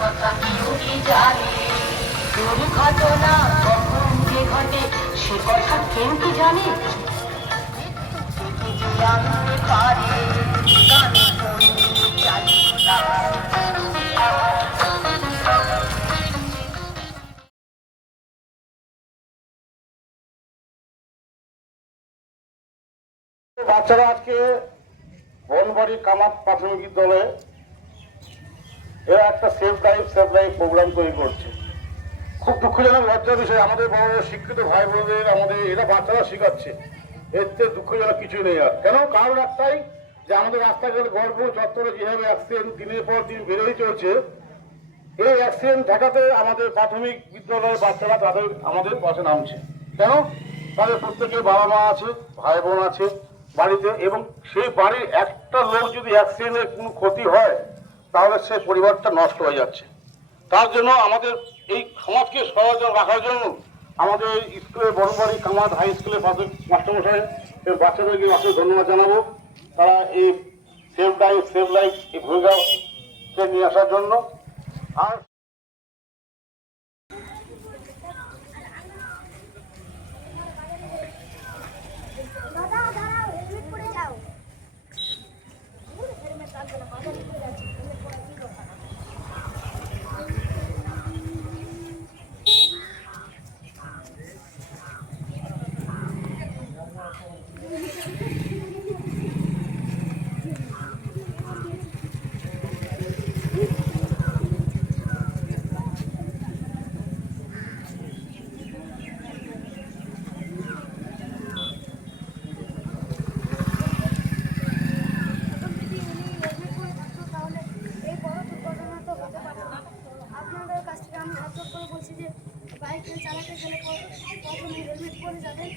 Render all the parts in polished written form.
কথা কেউ কি জানে? দুর্ঘটনা কখন যে ঘটে সে কথা কেউ কি জানে? জানতে পারে গানে সঙ্গীত চালিয়ে না। বাচ্চারা আজকে বনবাড়ি কামাত প্রাথমিক বিদ্যালয়ে এরা একটা সেভ লাইফ প্রোগ্রাম তৈরি করছে। খুব দুঃখজনক লজ্জার বিষয়, আমাদের বড় শিক্ষিত ভাই বোনদের আমাদের এরা বাচ্চারা শেখাচ্ছে, এতে দুঃখজনক কিছু নেই। আর কেন? কারণ একটাই, যে আমাদের রাস্তাঘাট গল্প চত্বরে যেভাবে অ্যাক্সিডেন্ট দিনের পর দিন বেড়েই চলছে, এই অ্যাক্সিডেন্ট ঠেকাতে আমাদের প্রাথমিক বিদ্যালয়ের বাচ্চারা আমাদের পাশে নামছে। কেন? তাদের প্রত্যেকের বাবা মা আছে, ভাই বোন আছে বাড়িতে, এবং সেই বাড়ির একটা লোক যদি অ্যাক্সিডেন্টে কোনো ক্ষতি হয় তাহলে সেই পরিবারটা নষ্ট হয়ে যাচ্ছে। তার জন্য আমাদের এই সমাজকে সচেতন রাখার জন্য আমাদের স্কুলের বড়বাড়ি কামাত হাই স্কুলের পাশে মাস্টারমশাই এবং বাচ্চাদেরকে অসংখ্য ধন্যবাদ জানাবো। তারা এই সেভ লাইফ এই ভূমিকাকে নিয়ে আসার জন্য। আর বাইক চালাতে গেলে প্রথমে হেলমেট পরে যাবেন,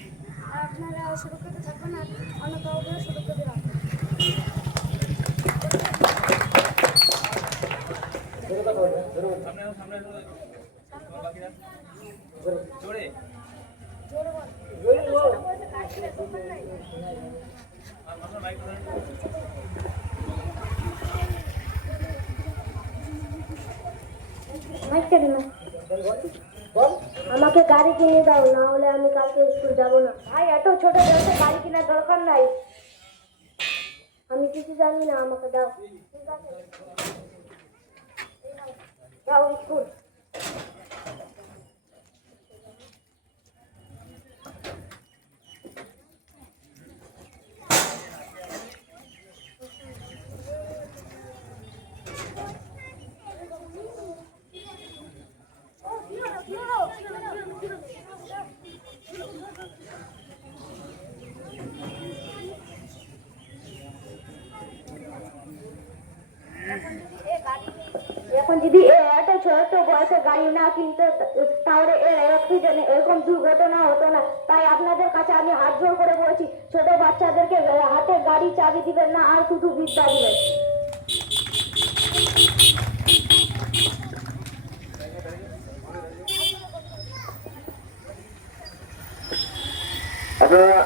আর আপনারা সুরক্ষিত থাকবেন আর অন্য কাউকে সুরক্ষিত রাখবেন। আমাকে গাড়ি কিনে দাও, না হলে আমি কালকে স্কুল যাবো না। ভাই এত ছোট বয়সে গাড়ি কেনার দরকার নাই, আমি কিছু জানি না, আমাকে দাও। যাও স্কুল। এখন যদি এত ছোট বয়সে গাড়ি না কিনতে, তাহলে এরকম দুর্ঘটনা হতো না। তাই আপনাদের কাছে আমি হাত জোর করে বলছি, ছোট বাচ্চাদেরকে হাতে গাড়ি চাবি দিবেন না, আর শুধু বিদ্যা দিবেন। আপনারা